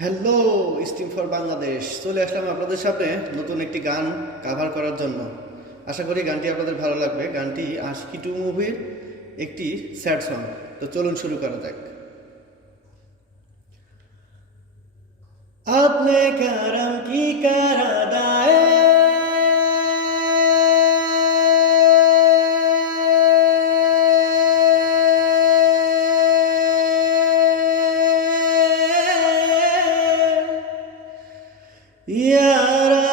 Hello steam for Bangladesh, চলে আসলাম আপনাদের সামনে নতুন একটি গান কাভার করার জন্য। আশা করি গানটি আপনাদের ভালো লাগবে। গানটি আশিকি টু মুভির একটি স্যাড সং। তো চলুন শুরু করা যাক। আপনে करम की कर दाए यारा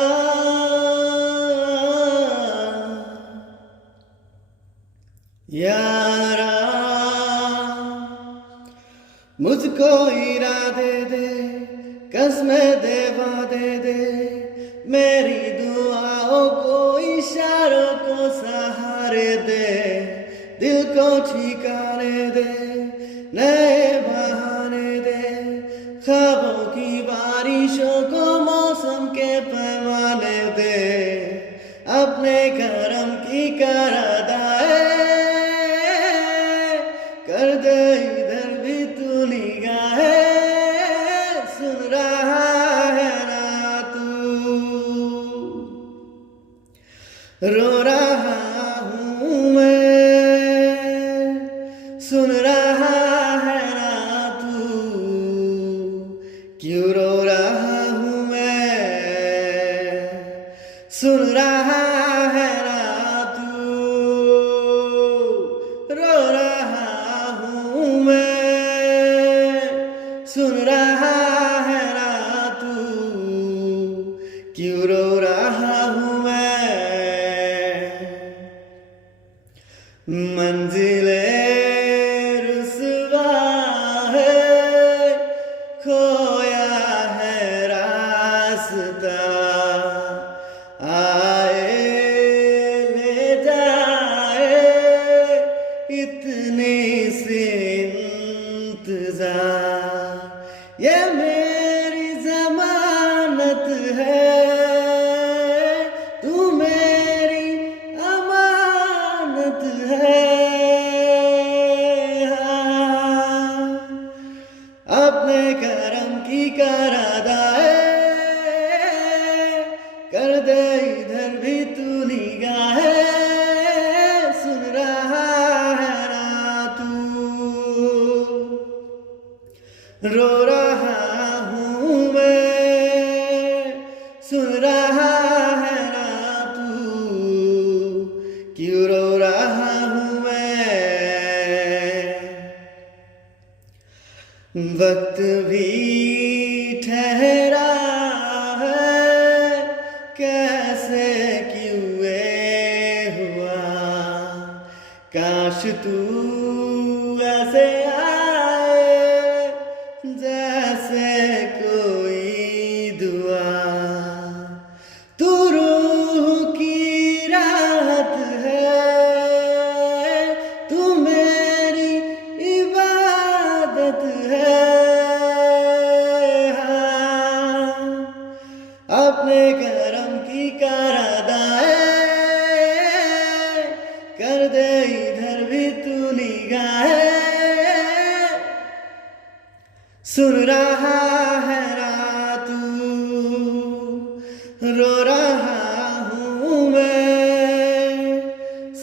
यारा मुझको इरादे दे, कसमें दे, वादे दे, मेरी दुआओं को इशारों को सहारे दे, दिल को ठिकाने दे, नए बहाने दे, ख्वाबों की बारिशों को मौसम के पैमाने दे, अपने करम की कर अदाए कर दे इधर भी तू निगाहें, सुन रहा है ना तू, रो रहा हूँ मैं, सुन रहा है ना तू, क्यों रो रहा हूँ मैं, सुन रहा है ना तू, रो रहा हूँ मैं, सुन रहा है ना तू, क्यों रो रहा हूँ मैं। मंजिले रुसवा है, खोया है रास्ता, आए ले जाए इतनी सी इंतजार, ये मेरी जमानत है, तू मेरी अमानत है, अपने करम की कर अदाए कर दे इधर भी तू निगाहें, सुन रहा है ना तू, रो रहा हूँ मैं, सुन रहा है ना तू, क्यों रो रहा हूँ मैं। वक्त भी ठहरा है, कैसे क्यों ये हुआ, काश तू ऐसे आए जैसे कोई दुआ, तू रूह की राहत है, तू मेरी इबादत है, अपने करम की कर अदाए कर दे इधर भी तू निगाहें, सुन रहा है ना तू, रो रहा हूँ मैं,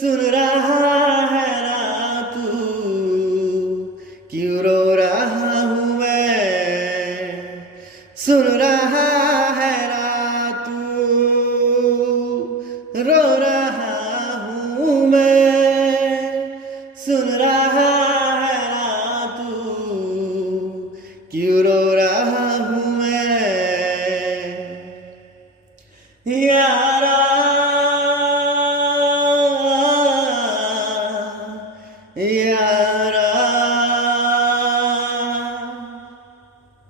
सुन रहा है ना तू, क्यों रो रहा हूँ मैं, सुन रहा है ना तू, रो रहा हूँ मैं, सुन रहा है ना तू, क्यों रो रहा हूँ मैं। यारा यारा,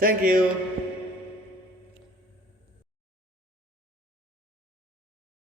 थैंक यू।